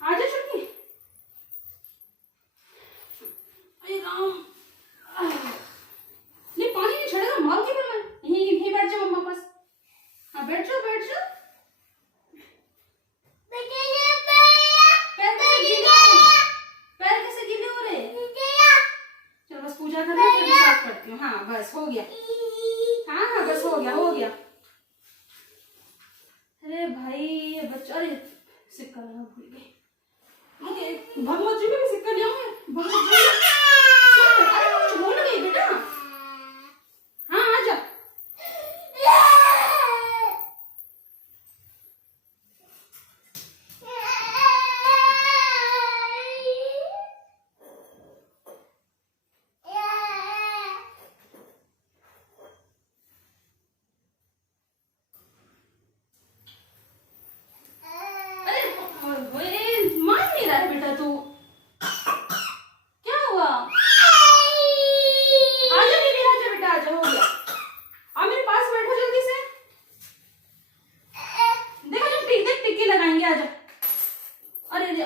आजा छुट्टी। अरे राम, नहीं पानी नहीं छोड़ेगा, मारूंगी फिर मैं। यहीं बैठ जाओ मम्मा पास। हाँ बैठ जाओ बैठ जाओ। पैर कैसे गीले हो रहे? चलो बस पूजा कर लो, फिर साफ करती हूँ। हाँ बस हो गया। हाँ हाँ बस हो गया हो गया। अरे भाई ये बच्चा, अरे सिक्का लेना भूल गई। भगवत जी में भी सिक्का ले आऊं? भगवत जी अरे कुछ भूल गई बेटा। हाँ आजा।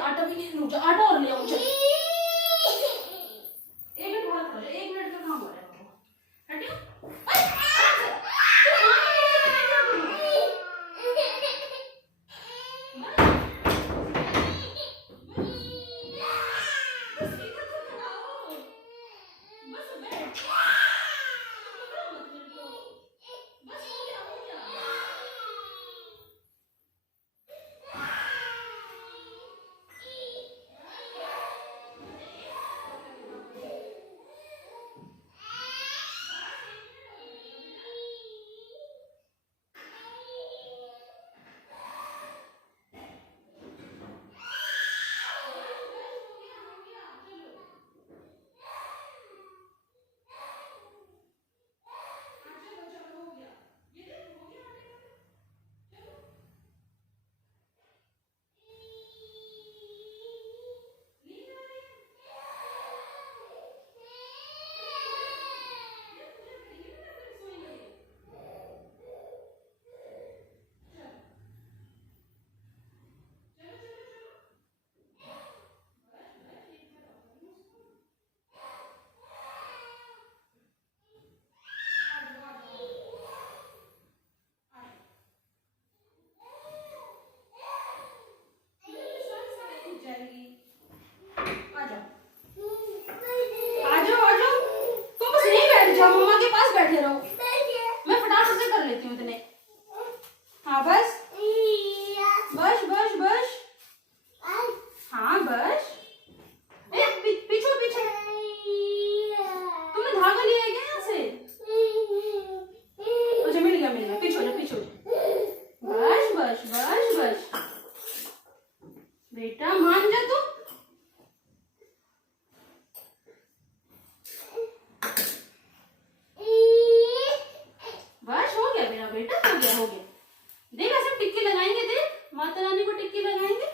आटा भी नहीं, रुक जा, आटा और ले आऊं। चल एक मिनट थोड़ा खा ले, 1 मिनट का काम हो रहा है बाबू। हटियो। मम्मा के पास बैठे रहो, मैं फटाफट से कर लेती हूँ इतने। हाँ बस बस बस बस। हाँ बस। पीछे पीछे तुमने धागा लिया है क्या यहाँ से? अच्छा मिल गया मिल गया, पीछे हो जा पीछे हो जा। बस बस बस बस बेटा मान जा तू। बस हो गया मेरा बेटा, हो गया हो गया। देख ऐसे टिक्की लगाएंगे, देख माता रानी को टिक्की लगाएंगे।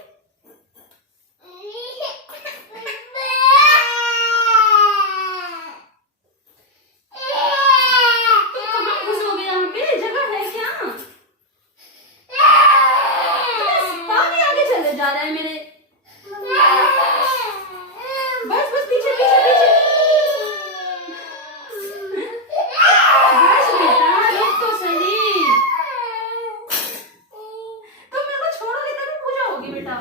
तुम कहाँ घुस हो गए? यहाँ पे जगह है क्या? पानी आगे चले जा रहा है मेरे। बस बस पीछे पीछे पीछे। बस बेटा रुक तो सही। तुम मेरे को छोड़ोगे तभी पूजा होगी बेटा।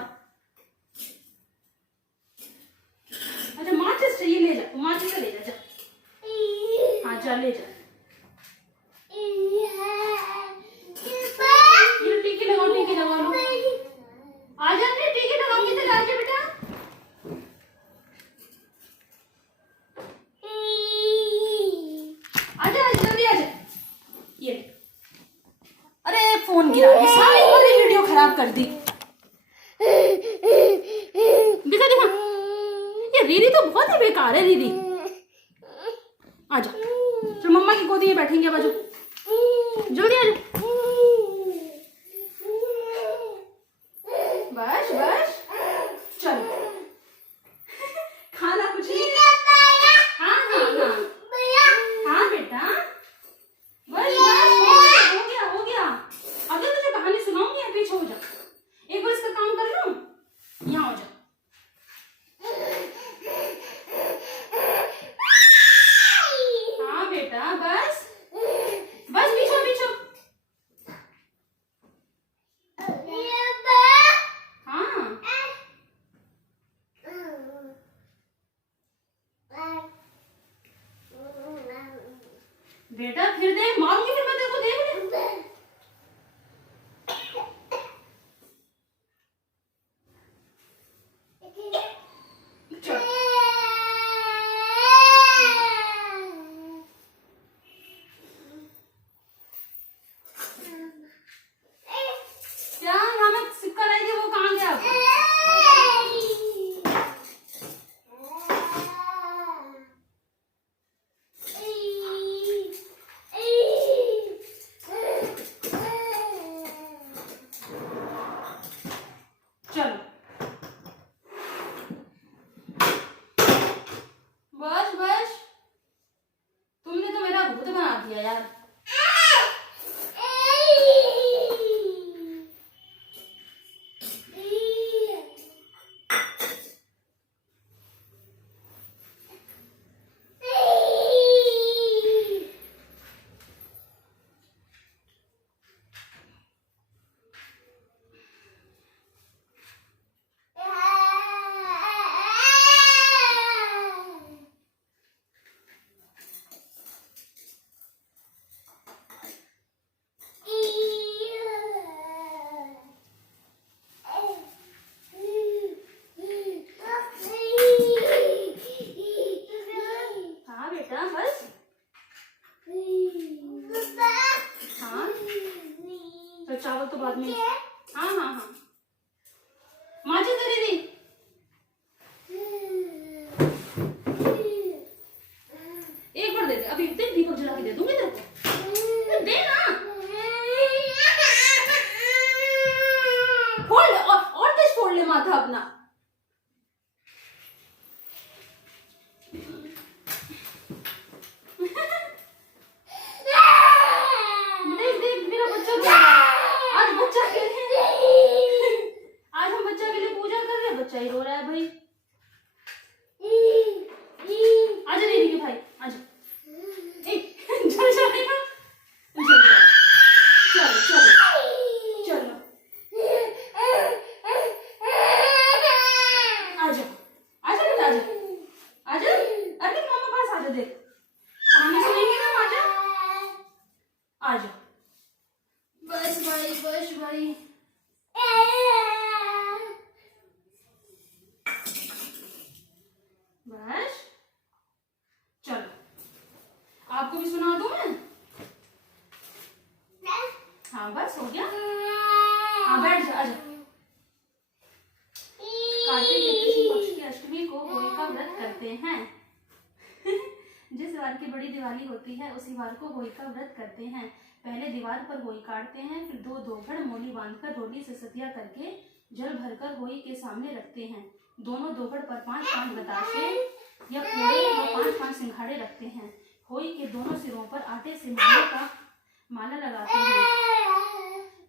अच्छा माचिस चाहिए, ले जा, माचिस से ले जा। हाँ जा ले जा। ये टीके लगाओ, टीके लगा लो। आजा नहीं, टीके लगाऊंगी तो आजा बेटा। आजा आजा जल्दी आजा। ये अरे फोन गिरा दी, सारी वाली वीडियो खराब कर दी। दिखा दिखा, ये रीरी तो बहुत ही बेकार है रीरी। आजा चल मम्मा की गोदी में बैठेंगे बाजू, जल्दी आजा। बस बस चल। खाना कुछ नहीं। हाँ हाँ हाँ हाँ बेटा बस बस हो गया हो गया। अगर तुझे कहानी सुनाऊंगी, पीछे हो जा, एक बार इसका काम कर लूं। यहाँ हो जा। गया यार। चावल तो बाद में। हाँ हाँ हाँ माची तेरी दी। एक बार दे दे, अभी देख दीपक जला के दे दूंगी तेरे को, दे ना। फोड़ ले और तेज फोड़ ले माथा अपना। बच्चा ही रो रहा है भाई। आजा दीदी के भाई आजा। चल जाएगा, चलो चलो चलो आजा आजा बेटा आजा आजा। अरे मामा पास आजा, देख कहानी सुनेंगे ना, आजा आजा। बस भाई बस भाई। बस चलो आपको भी सुना दूं मैं। हाँ बस हो गया। हाँ बैठ जा आजा। कार्तिक कृष्ण पक्ष की अष्टमी को होलिका व्रत करते हैं। जिस वार की बड़ी दिवाली होती है उसी वार को होलिका व्रत करते हैं। पहले दीवार पर होली काटते हैं, फिर दो दोघड़ मोली बांधकर रोली से सतिया करके जल भरकर होली के सामने रखते हैं। दोनों दोघड़ पर 5-5 बताशे या पूरे और 5-5 सिंघाड़े रखते हैं। होली के दोनों सिरों पर आटे से माला लगाते हैं।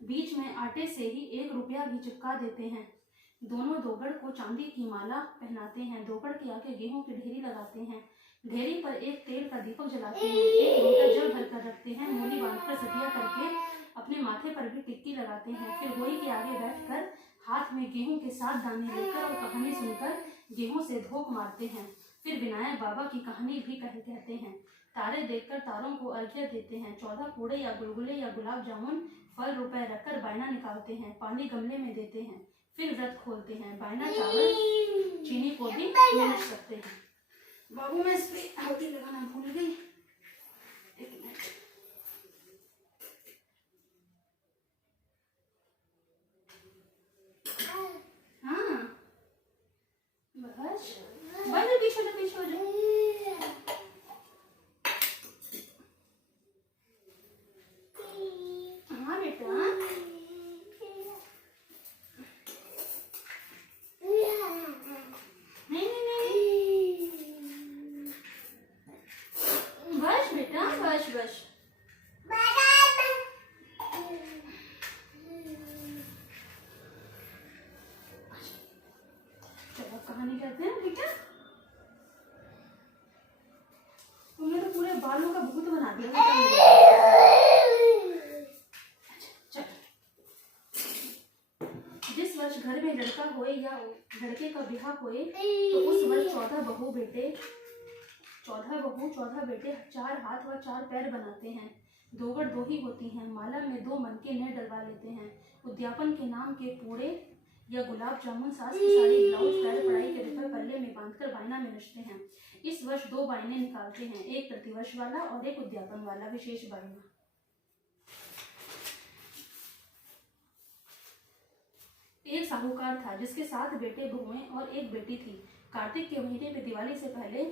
बीच में आटे से ही 1 रुपया भी चिपका देते हैं। दोनों दोघड़ को चांदी की माला पहनाते हैं। दोघड़ के आगे गेहूं की ढेरी लगाते हैं। ढेरी पर एक तेल का दीपक जलाते हैं। एक लोटा जल भरकर रखते हैं। मोली बांधकर सतिया करके अपने माथे पर भी टिक्की लगाते हैं। फिर होली के आगे बैठकर हाथ में गेहूं के 7 दाने लेकर और कहानी सुनकर गेहूं से धोख मारते हैं। फिर विनायक बाबा की कहानी भी कहते हैं। तारे देखकर तारों को अर्घ्य देते हैं। 14 पूड़े या गुलगुले या गुलाब जामुन फल रुपए रखकर बायना निकालते हैं। पानी गमले में देते हैं। फिर व्रत खोलते हैं। बायना चावल चीनी को भी मिला सकते हैं। बाबू मैं इस पे हल्दी लगाना भूल गई, एक मिनट। हाँ बस बंद, पीछे हो जाए। हाँ बेटा बस बेटा बस। चलो कहानी कहते हैं, ठीक है। तुमने तो पूरे बालों का भूत बना दिया। जिस वर्ष घर में लड़का होए या लड़के का ब्याह होए तो उस वर्ष 14 बहू 4 हाथ व 4 पैर बनाते हैं। दोघड़ 2 ही होती हैं। माला में 2 मनके नए डलवा लेते हैं। उद्यापन के नाम के पूड़े या गुलाब जामुन, सास की साड़ी, ब्लाउज, पैर पढ़ाई के रुपए पल्ले में बांधकर बायना में नचते हैं। इस वर्ष 2 बायने निकालते हैं, एक प्रतिवर्ष वाला और एक उद्यापन वाला विशेष बायना। एक साहूकार था जिसके 7 बेटे बहुएं और 1 बेटी थी। कार्तिक के महीने में दिवाली से पहले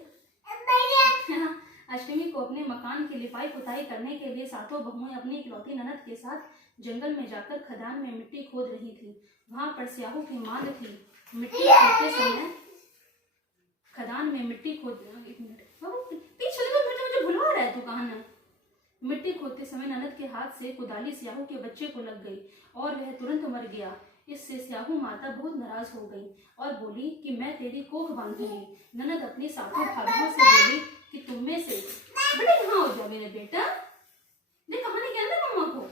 अष्टमी को अपने मकान की लिपाई पुताई करने के लिए 7 बहुएं अपनी इकलौती ननद के साथ जंगल में जाकर खदान में मिट्टी खोद रही थी। वहां पर स्याहू की मांग थी। मिट्टी खोदते समय खदान में मिट्टी खोद, एक मिनट पीछे मुझे भुलवा रहा है तू, कहां है? मिट्टी खोदते समय ननद के हाथ से कुदाली स्याहू के बच्चे को लग गई और वह तुरंत मर गया। इससे स्याहू माता बहुत नाराज हो गई और बोली कि मैं तेरी कोख बांधूंगी। ननद अपनी सातों भाभियों से बोली कि तुम में से बेटा यहाँ हो जाओ मेरे बेटा, देख कहानी कहना मम्मा को।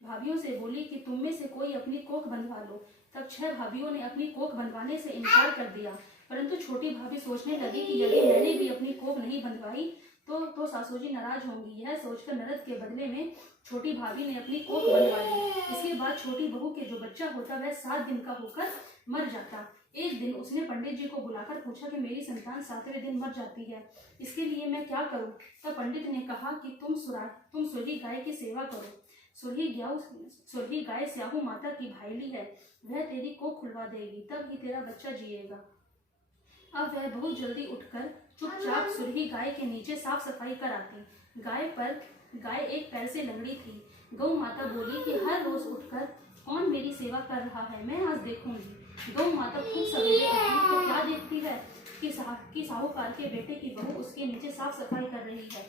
भाभियों से बोली कि तुम में से कोई अपनी कोख बंधवा लो। तब 6 भाभियों ने अपनी कोख बंधवाने से इनकार कर दिया, परंतु छोटी भाभी सोचने लगी कि यदि मैंने भी अपनी कोख नहीं बंधवाई तो सासू जी नाराज होंगी। यह सोचकर ननद के बदले में छोटी भाभी ने अपनी कोख बंधवा ली। इसके बाद छोटी बहू के जो बच्चा होता वह 7 दिन का होकर मर जाता। एक दिन उसने पंडित जी को बुलाकर पूछा कि मेरी संतान 7वें दिन मर जाती है, इसके लिए मैं क्या करूं? तब पंडित ने कहा कि तुम सुरही गाय की सेवा करो। सुरही गाय स्याहू माता की भाईली है, वह तेरी कोख खुलवा देगी, तब ही तेरा बच्चा जिएगा। अब वह बहुत जल्दी उठकर चुपचाप सुरही गाय के नीचे साफ सफाई कर आती। गाय एक पैर से लंगड़ी थी। गौ माता बोली कि हर रोज उठकर कौन मेरी सेवा कर रहा है, मैं आज देखूंगी। गौ माता खूब सवेरे उठी तो क्या देखती है कि साहूकार के बेटे की बहू उसके नीचे साफ सफाई कर रही है।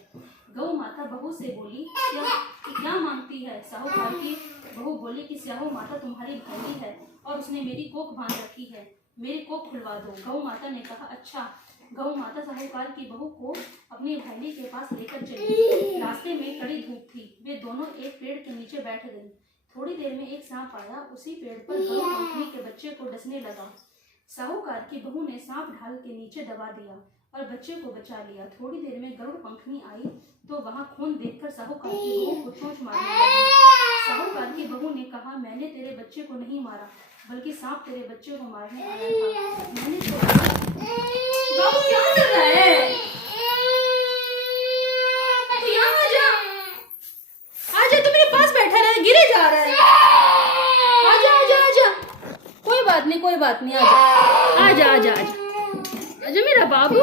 गौ माता बहू से बोली क्या मांगती है? साहूकार की बहू बोली कि स्याहू माता तुम्हारी भाई है और उसने मेरी कोख बांध रखी है, मेरी कोख खुलवा दो। गौ माता ने कहा अच्छा। गौ माता साहूकार की बहू को अपनी भाईली के पास लेकर चली। रास्ते में कड़ी धूप थी, वे दोनों एक पेड़ के नीचे बैठ गईं। थोड़ी देर में एक सांप आया, उसी पेड़ पर गौ पंखनी के बच्चे को डसने लगा। साहूकार की बहू ने सांप ढाल के नीचे दबा दिया और बच्चे को बचा लिया। थोड़ी देर में गरुड़ पंखनी आई तो वहां खून देखकर साहूकार की बहू को चोंच मारने लगी। साहूकार की बहू ने कहा मैंने तेरे बच्चे को नहीं मारा, बल्कि सांप तेरे बच्चे को मारने आया था। मैंने तो क्या कर रहा है? तू यहाँ आजा, तू मेरे पास बैठा रहा है, गिरे जा रहा है। आजा, कोई बात नहीं, आजा मेरा बाबू।